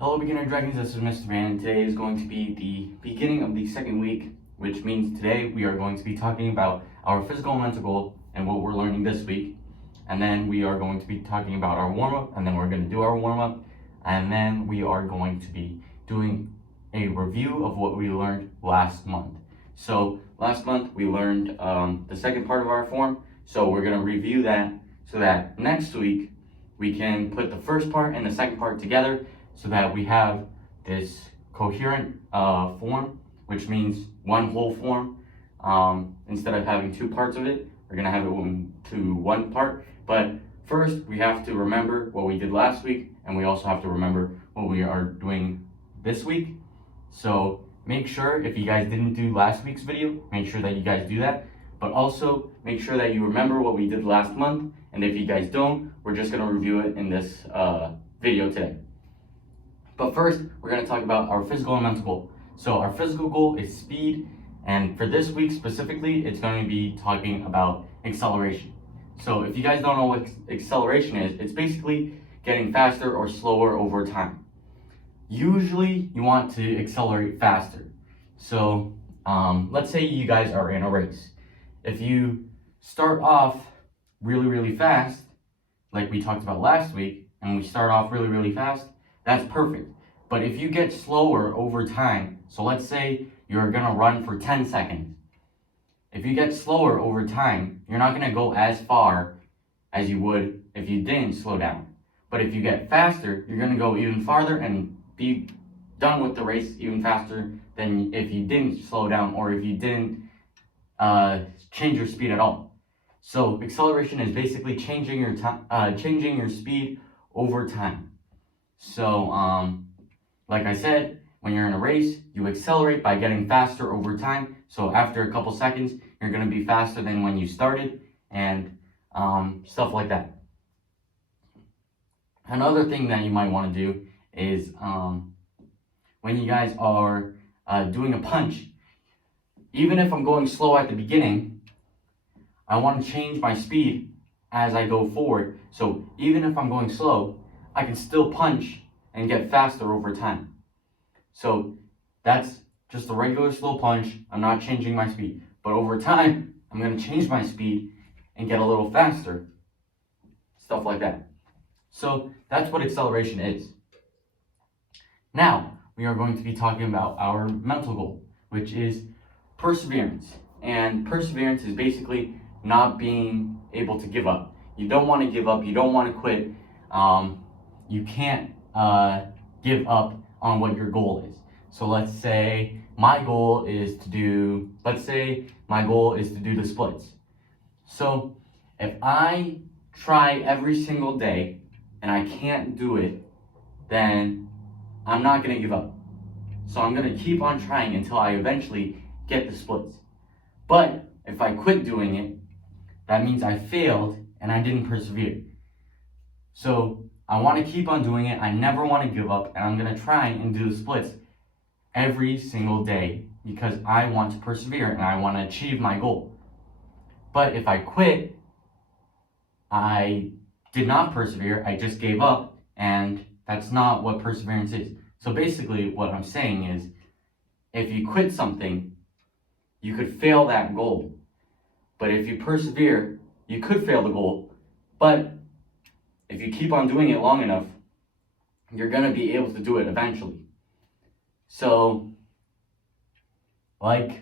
Hello beginner dragons, this is Mr. Van, and today is going to be the beginning of the second week, which means today we are going to be talking about our physical and mental goal and what we're learning this week. And then we are going to be talking about our warm-up, and then we're going to do our warm-up, and then we are going to be doing a review of what we learned last month. So last month we learned the second part of our form, so we're going to review that so that next week we can put the first part and the second part together so that we have this coherent form, which means one whole form. Instead of having two parts of it, we're gonna have it to one part. But first, we have to remember what we did last week, and we also have to remember what we are doing this week. So make sure, if you guys didn't do last week's video, make sure that you guys do that. But also, make sure that you remember what we did last month, and if you guys don't, we're just gonna review it in this video today. But first, we're going to talk about our physical and mental goal. So our physical goal is speed, and for this week specifically, it's going to be talking about acceleration. So if you guys don't know what acceleration is, it's basically getting faster or slower over time. Usually, you want to accelerate faster. So let's say you guys are in a race. If you start off really fast, like we talked about last week, and we start off really fast, that's perfect. But if you get slower over time, so let's say you're gonna run for 10 seconds. If you get slower over time, you're not gonna go as far as you would if you didn't slow down. But if you get faster, you're gonna go even farther and be done with the race even faster than if you didn't slow down or if you didn't change your speed at all. So acceleration is basically changing your speed over time. So, like I said, when you're in a race, you accelerate by getting faster over time. So after a couple seconds, you're going to be faster than when you started, and stuff like that. Another thing that you might want to do is when you guys are doing a punch, even if I'm going slow at the beginning, I want to change my speed as I go forward. So even if I'm going slow, I can still punch and get faster over time. So that's just a regular slow punch. I'm not changing my speed. But over time, I'm going to change my speed and get a little faster. Stuff like that. So that's what acceleration is. Now, we are going to be talking about our mental goal, which is perseverance. And perseverance is basically not being able to give up. You don't want to give up. You don't want to quit. You can't give up on what your goal is. So let's say my goal is to do the splits. So if I try every single day and I can't do it, then I'm not going to give up. So I'm going to keep on trying until I eventually get the splits. But if I quit doing it, that means I failed and I didn't persevere. So I want to keep on doing it. I never want to give up, and I'm going to try and do the splits every single day because I want to persevere and I want to achieve my goal. But if I quit, I did not persevere, I just gave up, and that's not what perseverance is. So basically what I'm saying is, if you quit something, you could fail that goal. But if you persevere, you could fail the goal, but if you keep on doing it long enough, you're going to be able to do it eventually. So, I'm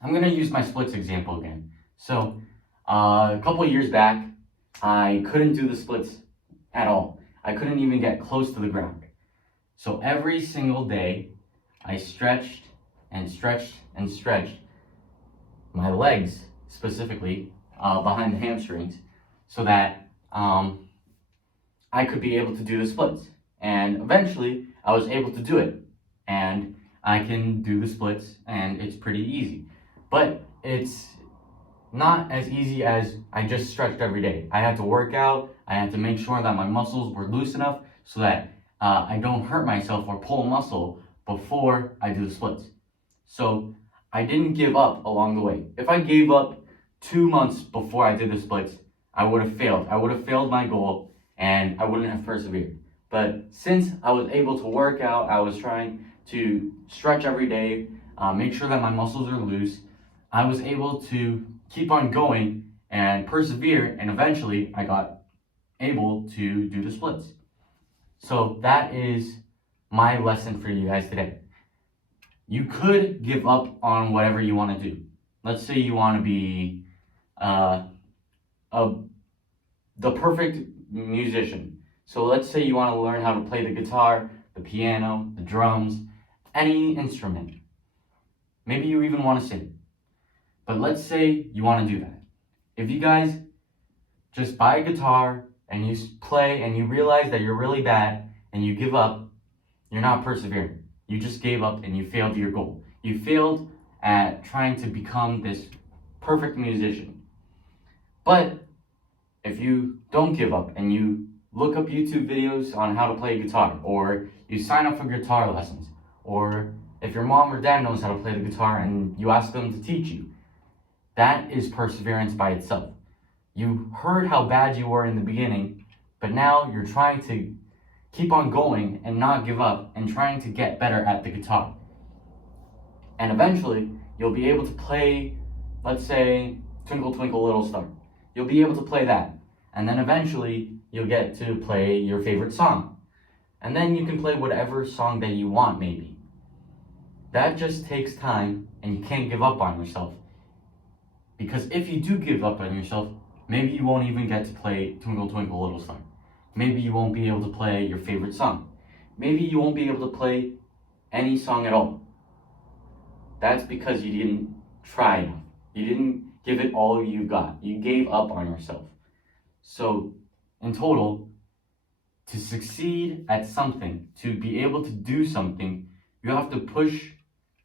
going to use my splits example again. So, a couple of years back, I couldn't do the splits at all. I couldn't even get close to the ground. So every single day, I stretched and stretched and stretched my legs, specifically behind the hamstrings, so that I could be able to do the splits. And eventually, I was able to do it. And I can do the splits, and it's pretty easy. But it's not as easy as I just stretched every day. I had to work out. I had to make sure that my muscles were loose enough so that I don't hurt myself or pull a muscle before I do the splits. So I didn't give up along the way. If I gave up 2 months before I did the splits, I would have failed. I would have failed my goal, and I wouldn't have persevered. But since I was able to work out, I was trying to stretch every day, make sure that my muscles are loose, I was able to keep on going and persevere, and eventually I got able to do the splits. So that is my lesson for you guys today. You could give up on whatever you want to do. Let's say you want to be uh, the perfect musician. So let's say you want to learn how to play the guitar, the piano, the drums, any instrument. Maybe you even want to sing. But let's say you want to do that. If you guys just buy a guitar and you play and you realize that you're really bad and you give up, you're not persevering. You just gave up and you failed your goal. You failed at trying to become this perfect musician. But if you don't give up and you look up YouTube videos on how to play guitar, or you sign up for guitar lessons, or if your mom or dad knows how to play the guitar and you ask them to teach you, that is perseverance by itself. You heard how bad you were in the beginning, but now you're trying to keep on going and not give up and trying to get better at the guitar. And eventually, you'll be able to play, let's say, Twinkle Twinkle Little Star. You'll be able to play that. And then eventually, you'll get to play your favorite song. And then you can play whatever song that you want, maybe. That just takes time, and you can't give up on yourself. Because if you do give up on yourself, maybe you won't even get to play Twinkle Twinkle Little Star. Maybe you won't be able to play your favorite song. Maybe you won't be able to play any song at all. That's because you didn't try enough. You didn't give it all you got. You gave up on yourself. So, in total, to succeed at something, to be able to do something, you have to push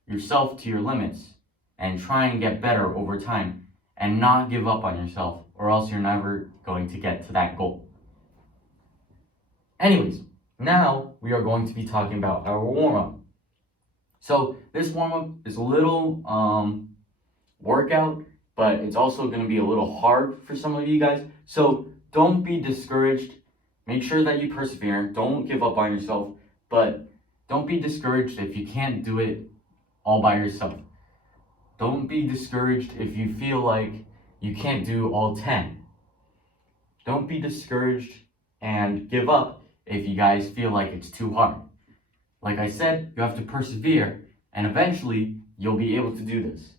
yourself to your limits and try and get better over time and not give up on yourself, or else you're never going to get to that goal. Anyways, now we are going to be talking about our warm-up. So this warm-up is a little workout, but it's also going to be a little hard for some of you guys. So don't be discouraged. Make sure that you persevere. Don't give up on yourself, but don't be discouraged if you can't do it all by yourself. Don't be discouraged if you feel like you can't do all 10. Don't be discouraged and give up if you guys feel like it's too hard. Like I said, you have to persevere, and eventually you'll be able to do this.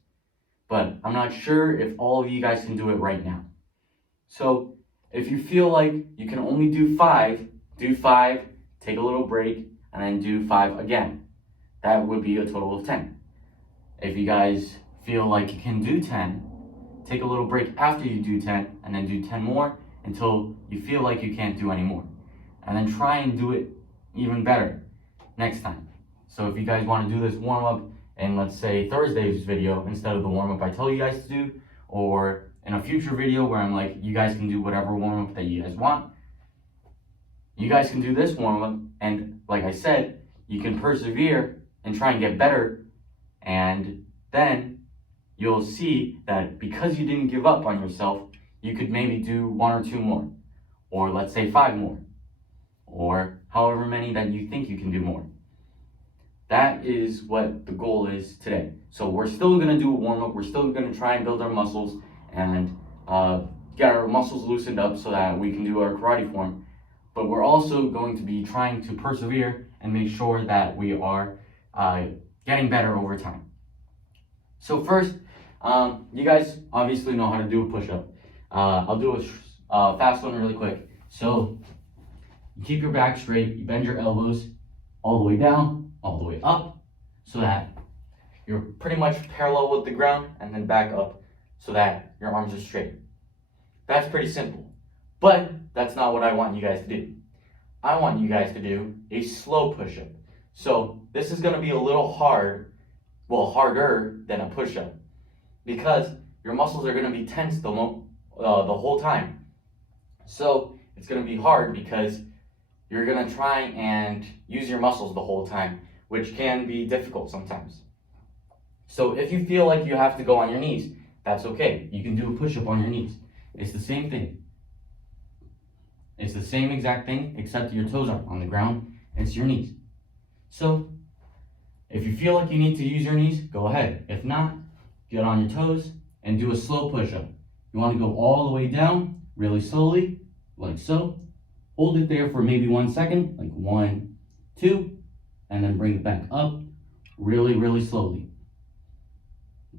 But I'm not sure if all of you guys can do it right now. So if you feel like you can only do 5, do 5, take a little break, and then do 5 again. That would be a total of 10. If you guys feel like you can do 10, take a little break after you do 10, and then do 10 more until you feel like you can't do any more. And then try and do it even better next time. So if you guys want to do this warm-up in, let's say, Thursday's video instead of the warm-up I tell you guys to do, or in a future video where I'm like, you guys can do whatever warm-up that you guys want, you guys can do this warm-up, and like I said, you can persevere and try and get better, and then you'll see that because you didn't give up on yourself, you could maybe do 1 or 2 more, or let's say 5 more, or however many that you think you can do more. That is what the goal is today. So we're still going to do a warm-up. We're still going to try and build our muscles and get our muscles loosened up so that we can do our karate form. But we're also going to be trying to persevere and make sure that we are getting better over time. So first, you guys obviously know how to do a push-up. I'll do a fast one really quick. So you keep your back straight, you bend your elbows all the way down, all the way up, so that you're pretty much parallel with the ground, and then back up so that your arms are straight. That's pretty simple, but that's not what I want you guys to do. I want you guys to do a slow push-up. So this is going to be a little hard, well, harder than a push-up, because your muscles are going to be tense the whole time. So it's going to be hard because you're going to try and use your muscles the whole time, which can be difficult sometimes. So if you feel like you have to go on your knees, that's okay. You can do a push-up on your knees. It's the same thing. It's the same exact thing, except your toes aren't on the ground, it's your knees. So, if you feel like you need to use your knees, go ahead. If not, get on your toes and do a slow push-up. You want to go all the way down, really slowly, like so. Hold it there for maybe 1 second, like 1, 2, and then bring it back up, really, really slowly,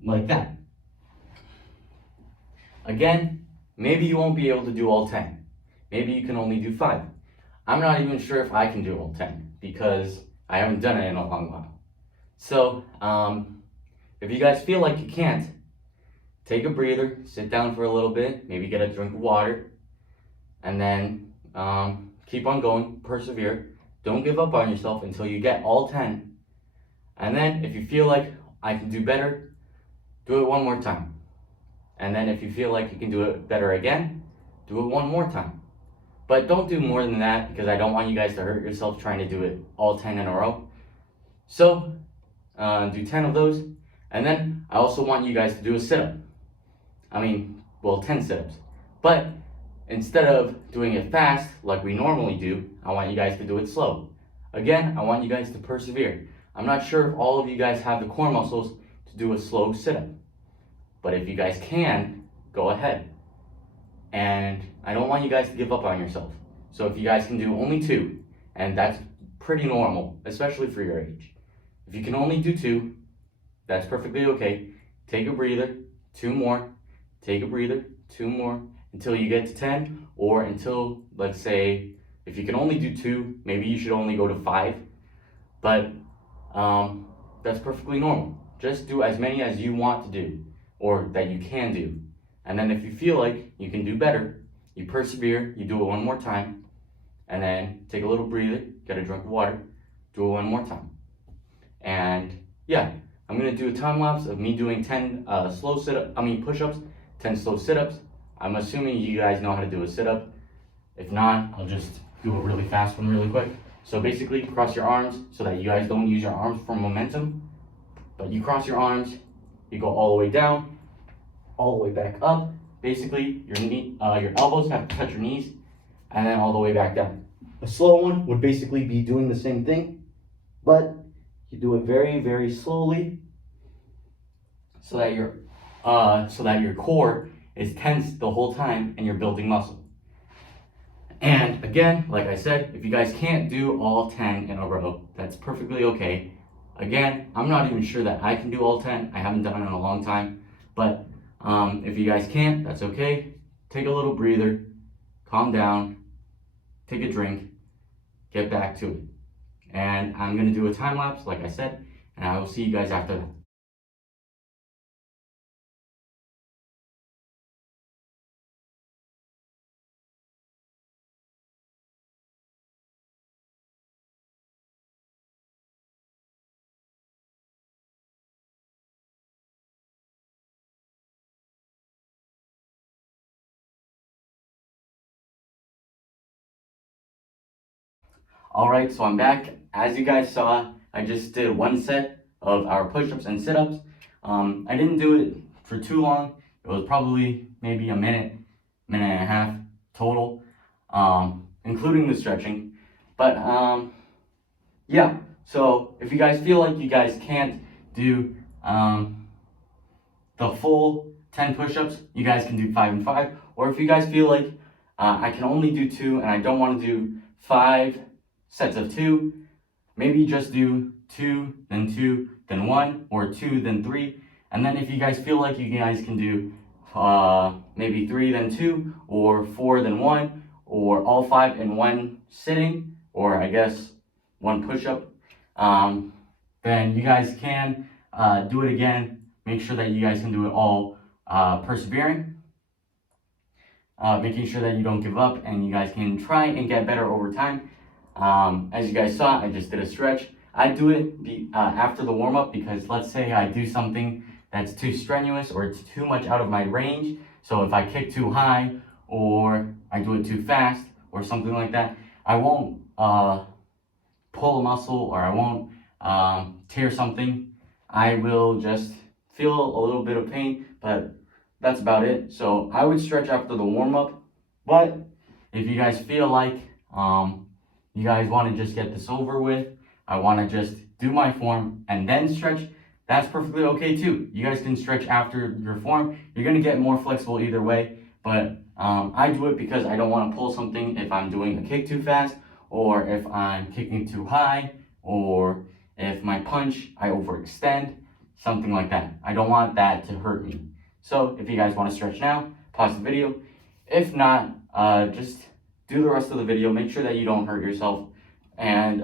like that. Again, maybe you won't be able to do all 10. Maybe you can only do 5. I'm not even sure if I can do all 10 because I haven't done it in a long while. So, if you guys feel like you can't, take a breather, sit down for a little bit, maybe get a drink of water, and then keep on going, persevere. Don't give up on yourself until you get all 10. And then if you feel like I can do better, do it one more time. And then if you feel like you can do it better again, do it one more time. But don't do more than that because I don't want you guys to hurt yourself trying to do it all 10 in a row. So, do 10 of those. And then I also want you guys to do a sit-up. 10 sit-ups. But instead of doing it fast like we normally do, I want you guys to do it slow. Again, I want you guys to persevere. I'm not sure if all of you guys have the core muscles to do a slow sit-up. But if you guys can, go ahead. And I don't want you guys to give up on yourself. So if you guys can do only 2, and that's pretty normal, especially for your age. If you can only do 2, that's perfectly okay. Take a breather, 2 more. Take a breather, 2 more, until you get to 10, or until, let's say, if you can only do 2, maybe you should only go to 5. But that's perfectly normal. Just do as many as you want to do, or that you can do. And then if you feel like you can do better, you persevere, you do it one more time, and then take a little breather, get a drink of water, do it one more time. And yeah, I'm gonna do a time lapse of me doing 10 push-ups, 10 slow sit-ups. I'm assuming you guys know how to do a sit-up. If not, I'll just do a really fast one really quick. So basically, cross your arms so that you guys don't use your arms for momentum. But you cross your arms, you go all the way down, all the way back up. Basically, your elbows have to touch your knees, and then all the way back down. A slow one would basically be doing the same thing, but you do it very, very slowly, so that your core is tense the whole time, and you're building muscle. And again, like I said, if you guys can't do all 10 in a row, that's perfectly okay. Again, I'm not even sure that I can do all 10. I haven't done it in a long time. But if you guys can't, that's okay. Take a little breather, calm down, take a drink, get back to it. And I'm going to do a time lapse, like I said, and I will see you guys after that. Alright, so I'm back. As you guys saw, I just did 1 set of our push-ups and sit-ups. I didn't do it for too long. It was probably maybe a minute and a half total, including the stretching. But yeah, so if you guys feel like you guys can't do the full 10 push-ups, you guys can do 5 and 5. Or if you guys feel like I can only do 2 and I don't want to do 5 sets of 2, maybe just do 2, then 1, or 2, then 3. And then if you guys feel like you guys can do maybe 3, then 2, or 4, then 1, or all 5 in one sitting, or I guess 1 push-up, then you guys can do it again. Make sure that you guys can do it all persevering, making sure that you don't give up, and you guys can try and get better over time. As you guys saw, I just did a stretch. I do it after the warm-up because let's say I do something that's too strenuous or it's too much out of my range. So if I kick too high or I do it too fast or something like that, I won't pull a muscle or I won't tear something. I will just feel a little bit of pain, but that's about it. So I would stretch after the warm-up, but If you guys feel like you guys want to just get this over with, I want to just do my form and then stretch, that's perfectly okay too. You guys can stretch after your form. You're going to get more flexible either way, but I do it because I don't want to pull something if I'm doing a kick too fast, or if I'm kicking too high, or if my punch, I overextend, something like that. I don't want that to hurt me. So if you guys want to stretch now, pause the video. If not, just do the rest of the video. Make sure that you don't hurt yourself, and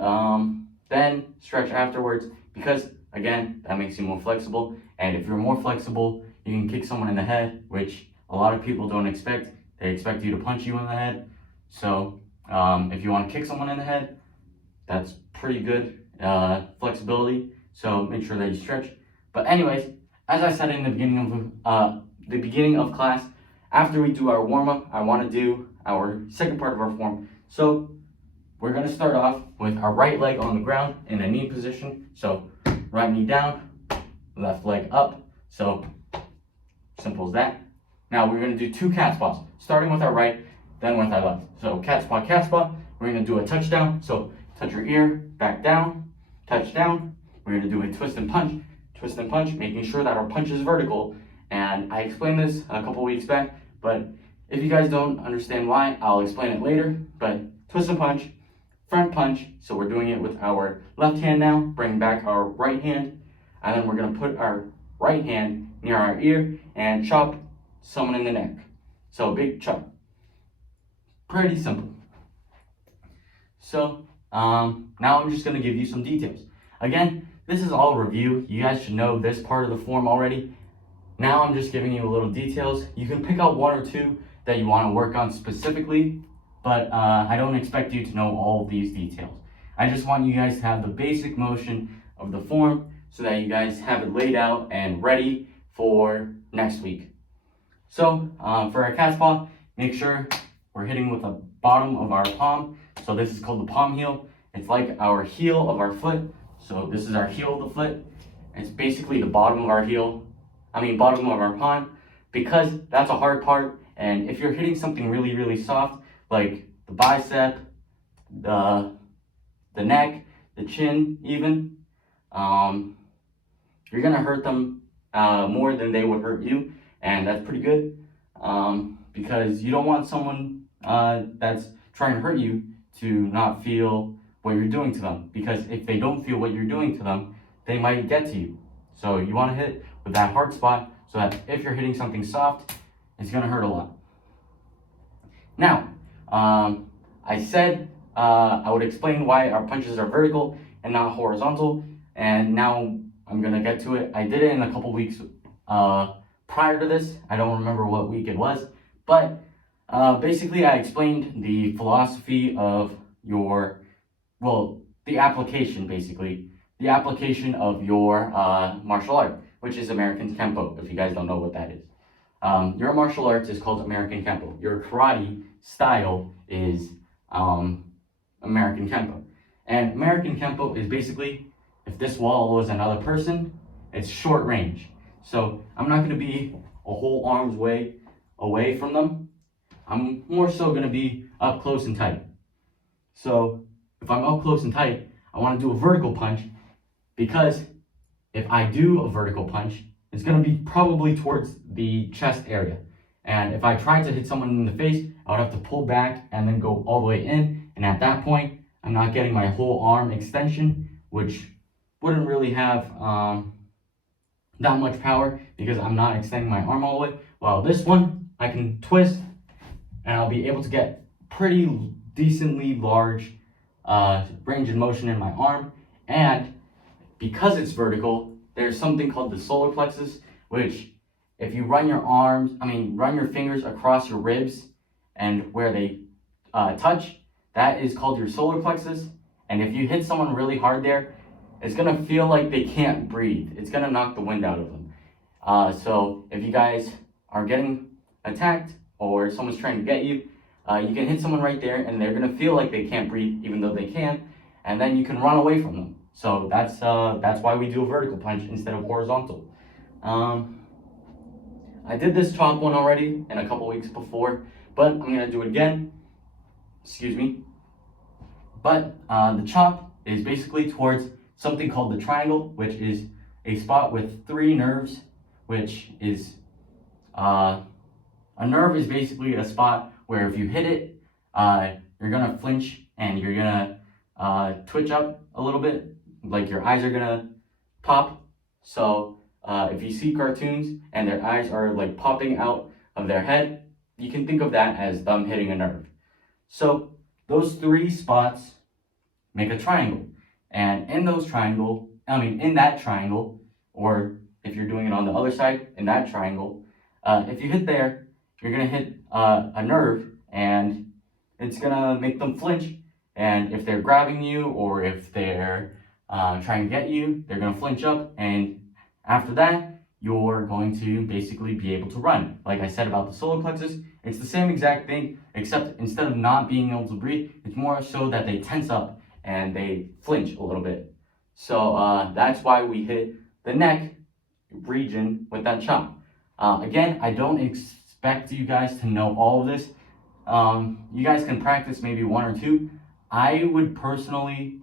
then stretch afterwards, because again, that makes you more flexible. And if you're more flexible, you can kick someone in the head, which a lot of people don't expect. They expect you to punch you in the head. So if you want to kick someone in the head, that's pretty good flexibility. So make sure that you stretch. But anyways, as I said in the beginning of class, after we do our warm-up, I want to do our second part of our form. So we're going to start off with our right leg on the ground in a knee position. So right knee down, left leg up. So simple as that. Now we're going to do 2 cat spots, starting with our right, then with our left. So cat spot, cat spot. We're going to do a touchdown. So touch your ear, back down, touch down. We're going to do a twist and punch, making sure that our punch is vertical. And I explained this a couple weeks back, but if you guys don't understand why, I'll explain it later. But twist and punch, front punch. So we're doing it with our left hand now, bring back our right hand, and then we're going to put our right hand near our ear and chop someone in the neck. So big chop. Pretty simple. So now I'm just going to give you some details. Again, this is all review. You guys should know this part of the form already. Now I'm just giving you a little details. You can pick out 1 or 2 that you want to work on specifically, but I don't expect you to know all of these details. I just want you guys to have the basic motion of the form so that you guys have it laid out and ready for next week. So for our cat paw, make sure we're hitting with the bottom of our palm. So this is called the palm heel. It's like our heel of our foot. So this is our heel of the foot. It's basically the bottom of our heel. Bottom of our palm, because that's a hard part. And if you're hitting something really, really soft, like the bicep, the neck, the chin even, you're gonna hurt them more than they would hurt you. And that's pretty good, because you don't want someone that's trying to hurt you to not feel what you're doing to them, because if they don't feel what you're doing to them, they might get to you. So you want to hit with that hard spot, so that if you're hitting something soft, it's going to hurt a lot. Now, I said I would explain why our punches are vertical and not horizontal, and now I'm going to get to it. I did it in a couple weeks prior to this. I don't remember what week it was, but basically I explained the philosophy of the application, basically. The application of your martial art, which is American Kempo, if you guys don't know what that is. Your martial arts is called American Kempo. Your karate style is American Kempo. And American Kempo is basically, if this wall was another person, it's short range. So I'm not going to be a whole arm's way away from them. I'm more so going to be up close and tight. So if I'm up close and tight, I want to do a vertical punch, because if I do a vertical punch, it's going to be probably towards the chest area. And if I tried to hit someone in the face, I would have to pull back and then go all the way in. And at that point, I'm not getting my whole arm extension, which wouldn't really have that much power, because I'm not extending my arm all the way. While this one, I can twist and I'll be able to get pretty decently large range of motion in my arm. And because it's vertical, there's something called the solar plexus, which if you run your fingers across your ribs and where they touch, that is called your solar plexus. And if you hit someone really hard there, it's gonna feel like they can't breathe. It's gonna knock the wind out of them. So if you guys are getting attacked or someone's trying to get you, you can hit someone right there and they're gonna feel like they can't breathe, even though they can, and then you can run away from them. So that's why we do a vertical punch instead of horizontal. I did this top one already in a couple weeks before, but I'm gonna do it again. excuse me. But the chop is basically towards something called the triangle, which is a spot with 3 nerves, which is a nerve is basically a spot where if you hit it, you're gonna flinch and you're gonna twitch up a little bit, like your eyes are gonna pop. So if you see cartoons and their eyes are like popping out of their head, you can think of that as them hitting a nerve. So those 3 spots make a triangle, and in that triangle, or if you're doing it on the other side, in that triangle, if you hit there, you're gonna hit a nerve, and it's gonna make them flinch. And if they're grabbing you, or if they're trying to get you, they're gonna flinch up, and after that, you're going to basically be able to run. Like I said about the solar plexus, it's the same exact thing, except instead of not being able to breathe, it's more so that they tense up and they flinch a little bit. So that's why we hit the neck region with that chop. Again, I don't expect you guys to know all of this. You guys can practice maybe 1 or 2. I would personally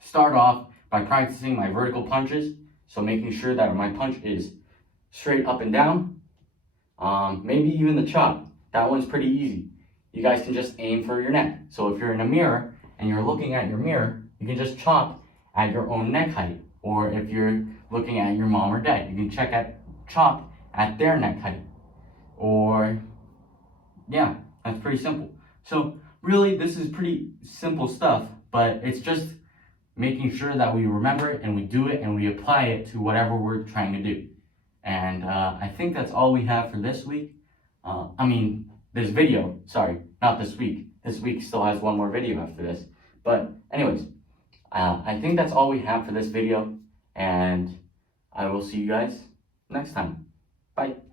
start off by practicing my vertical punches, so making sure that my punch is straight up and down. Maybe even the chop. That one's pretty easy. You guys can just aim for your neck. So if you're in a mirror and you're looking at your mirror, you can just chop at your own neck height. Or if you're looking at your mom or dad, you can chop at their neck height. Or, yeah, that's pretty simple. So really, this is pretty simple stuff, but it's just making sure that we remember it and we do it and we apply it to whatever we're trying to do. And I think that's all we have for this week. This video, sorry, not this week. This week still has 1 more video after this. But anyways, I think that's all we have for this video, and I will see you guys next time. Bye.